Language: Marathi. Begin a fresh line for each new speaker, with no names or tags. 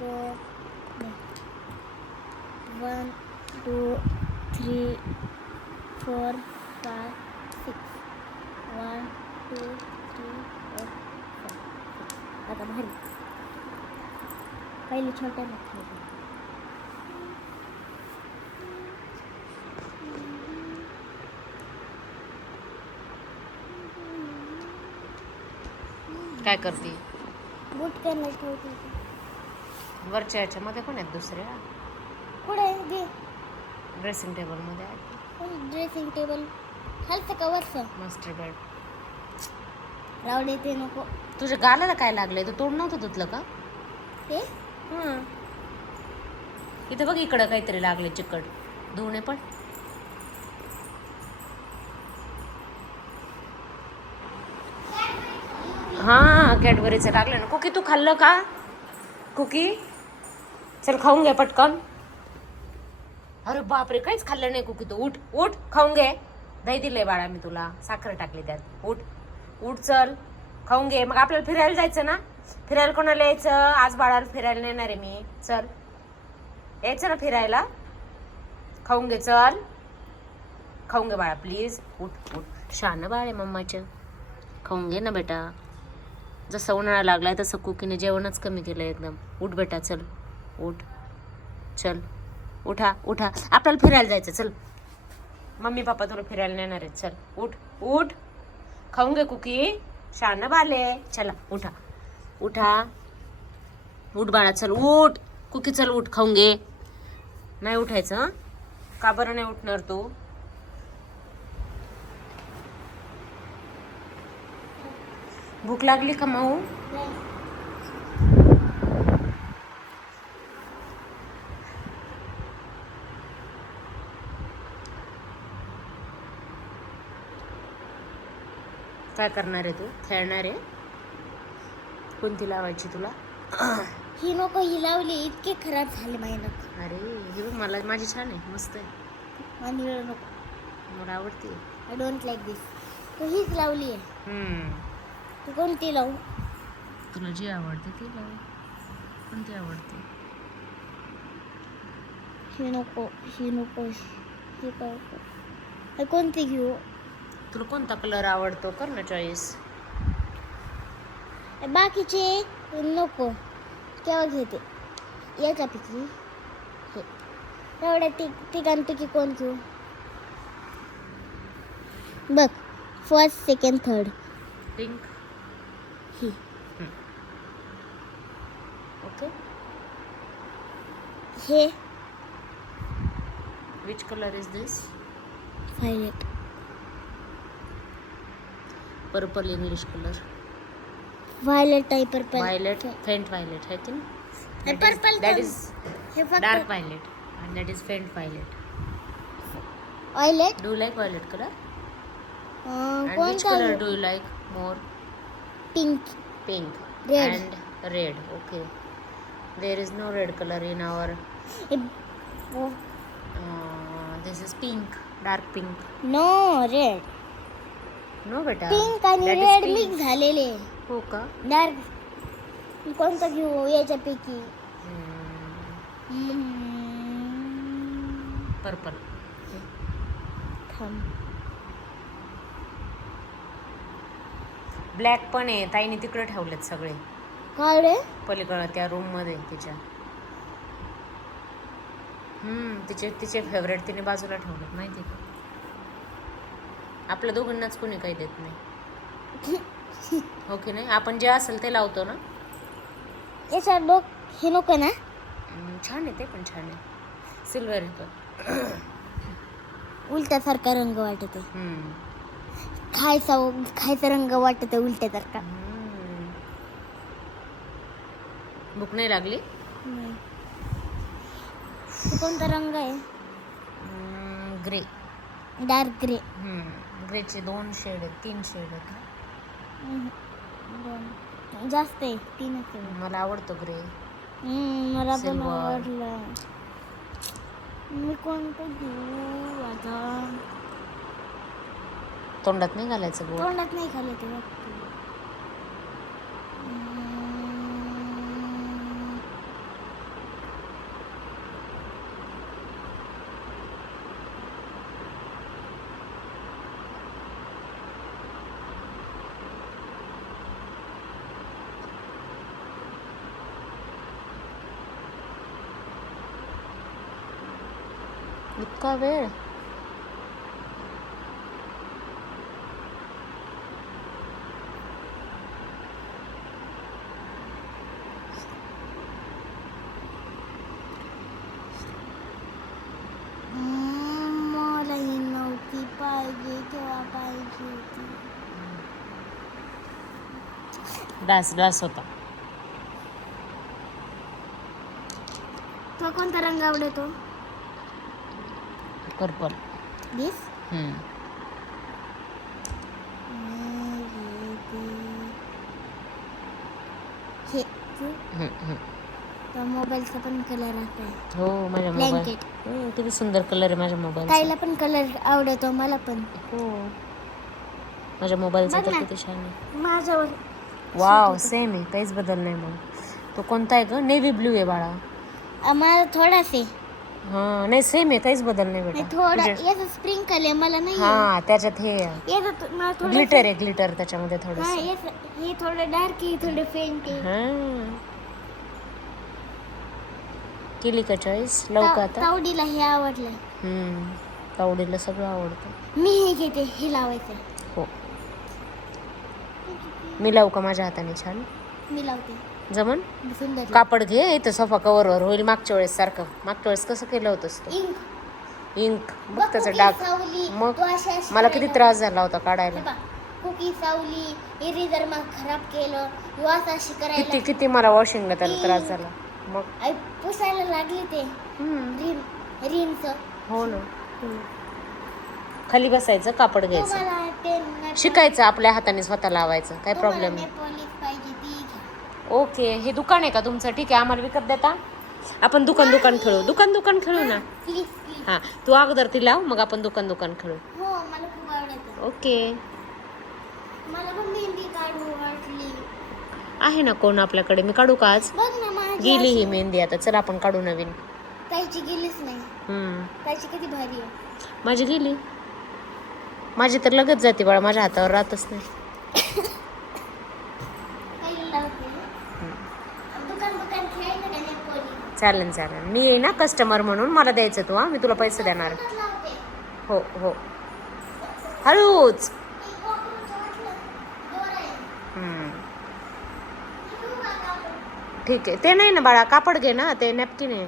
go left. One, two, three, four, five, six. One, two, three, four, five, six. आता भरी पहले छोटे में थे
काय करती
बूट करना छोटी
वरच्या याच्यामध्ये पण आहेत दुसऱ्या
कुठे
ड्रेसिंग टेबलमध्ये आहेत.
ड्रेसिंग टेबल खालचं का वरचं?
मास्टर बेड
राहू दे ते नको.
तुझ्या गालाला काय लागलंय? तू तोड नव्हतं धुतलं का?
ते
हं. इथं बघ इकडं काहीतरी लागले चिकट. धुणे पण. हा कॅडबरीचं लागलं ना. कुकी तू खाल्लं का? कुकी? चल खाऊन घे पटकन. अरे बापरे काहीच खाल्लं नाही कुकी तू. उठ उठ खाऊन घे. दही दिलंय बाळा मी तुला. साखर टाकली त्यात. उठ उठ चल. खाऊन घे. मग आपल्याला फिरायला जायचं ना? फिरायला कोणाला यायचं? आज बाळाला फिरायला नेणार आहे मी. चल. यायचं ना फिरायला? खाऊन घे चल. खाऊन घे बाळा प्लीज. उठ उठ. शान बाळ आहे मम्माचं. खाऊन घे ना बेटा. जसं उन्हाळा लागलाय तसं कुकीने जेवणच कमी केलं एकदम. उठ बेटा चल. उठ. चल. उठा उठा. आपल्याला फिरायला जायचं चल. मम्मी पप्पा तुला फिरायला नेणार आहेत चल. उठ उठ. खाऊन घे कुकी. शान बाले. चला उठा. उठा. उठ बाळा चल. उठ. कुकी चल उठ. खाऊन घे. नाही उठायचं का बरं नाही उठणार तू? भूक लागली का माऊ? काय करणार आहे तू? खेळणार आहे? कोणती लावायची तुला?
ही नको ही लावली. इतके खराब झाले मेहनत
अरे हे बघ मला माझी छान आहे मस्त आहे.
आणि नको.
मला आवडते.
आय डोंट लाईक दिस तू हीच लावली आहे.
हम्म.
तू कोणती लावू?
तुला जी आवडते ती लाव. कोणती आवडते?
ही नको ही नको ही काय हे कोणती घेऊ?
तुला कोणता कलर आवडतो? कर ना चॉईस
बाकीचे नको. केव्हा घेते? याच्यापैकी. हे. एवढ्या टिक तिघांपैकी कोण घेऊ? बघ फर्स्ट सेकंड थर्ड
पिंक
ही.
ओके
हे.
Which colour is this
violet
purple English colour.
Violet आहे पर्पल
व्हायलेट फेंट व्हायलेट है की
purple
that is dark violet and that is faint violet
violet
do like violet colour and
कोणता
colour do you like more
pink
and red. Okay. There is no red color in our uh, this is pink. Dark pink.
No red
no beta
pink आणि
That is
red
pink.
Mix झालेले.
हो का?
डार्क कोणतं घेऊ याच्यापैकी? हम्म,
पर्पल
थांब.
ब्लॅक पण आहे. ताईने तिकडे ठेवलेत सगळे.
काय रे?
पलीकडं त्या रूममध्ये तिच्या. हम्म तिचे तिचे फेवरेट तिने बाजूला ठेवलेत माहिती का? आपल्या दोघांनाच कोणी काही देत नाही. हो की नाही? आपण जे असेल ते लावतो ना.
याच्या डोक हे नको ना?
छान आहे ते पण छान आहे. सिल्वर
उलट्यासारखा रंग वाटत खायचा खायचा रंग वाटत उलट्यासारखा.
भूक नाही लागली?
कोणता रंग आहे?
ग्रे
डार्क ग्रे
ग्रेचे दोन शेड आहेत तीन शेड आहेत ना.
दोन. जास्त आहे तीनच आहे
मला आवडतो ग्रे
मला पण
Silver.
आवडलं. मी कोणतं घेऊ आता?
तोंडात नाही घालायचं गोड?
तोंडात नाही ते बघ.
इतका वेळ
हम्म, मला ही नव्हती पाहिजे तेव्हा पाहिजे होती
डास डास होता
तो कोणता रंग आवडतो
पर्पल
दिस
हम्म.
हे तू?
हम्म, हम्म.
तो मोबाईलचा पण कलर आहे
हो माझ्या मोबाईल. हो किती सुंदर कलर आहे माझ्या मोबाईल
ताईला पण कलर आवडतो मला पण.
हो. माझ्या मोबाईलचा तर. किती छान आहे.
माझ्यावर
वाव सेम आहे. काहीच बदल नाही मग. तो कोणता आहे ग? नेव्ही ब्ल्यू आहे बाळा.
आम्हाला थोडाच आहे.
हा नाही सेम आहे काहीच बदल नाही
नाही,
बेटा.
थोडा
तुझ्या-
याचा स्प्रिंकल आहे मला नाही
हा त्याच्यात हे
याचा तो- मला थोडं
ग्लिटर आहे ग्लिटर त्याच्यामध्ये
हा
थोडस
याचं हे थोडं डार्क आहे थोडं फेंट आहे.
हा. केली का चॉईस लवकर आता?
तावडीला हे आवडलं.
हम्म तावडीला सगळं आवडतं.
मी हे घेते हे लावायचं.
हो. मी लावू का माझ्या हाताने छान?
मी लावते.
जमन?
सुंदर
कापड घे इथं सोफा कवरवर होईल मागच्या वेळेस सारखं. मागच्या वेळेस कसं केलं होतंस तू?
इंक
इंक
बघ
बघ त्याचा डाग.
सावली.
मग?
तू अशी अशी
मला किती त्रास झाला होता
हे
काढायला
बघ, कुकी सावली इरेजर मग खराब केलं अशी
किती
करायला
किती मला वॉशिंगला त्याला त्रास झाला. मग?
आई पुसायला लागली ते.
हम्म,
रिम रिमच
हो ना. खाली बसायचं कापड घ्यायचं.
तुम्हाला ते नट-
शिकायचं आपल्या हाताने स्वतः लावायचं. काय
तुम्हाला
प्रॉब्लेम नाही. ओके हे दुकान आहे का तुमचं? ठीक आहे आम्हाला विकत देता. आपण दुकान दुकान खेळू. दुकान दुकान खेळू ना?
प्लीज प्लीज
हा तू अगोदर ती लाव मग आपण दुकान दुकान खेळू.
हो मला खूप आवडतं.
ओके.
मला पण मेहंदी काढू वाटली
आहे ना कोण आपल्याकडे? मी काढू का आज?
बघ ना माझी
गेली ही मेहंदी आता. चल आपण काढू नवीन.
ताईची गेलीच नाही.
हम्म.
ताईची किती भारी आहे.
माझी गेली. माझी तर लगेच जाते बाळा माझ्या हातावर राहतच नाही
ताईला लावते दुकान दुकान खेळायचं का नेपोली
चालेल चालेल. मी येईन ना कस्टमर म्हणून. मला द्यायचं तू हा. मी तुला पैसे देणार. हो हो. हळूच. ठीक आहे. ते नाही ना बाळा कापड घे ना. ते नॅपकिन आहे.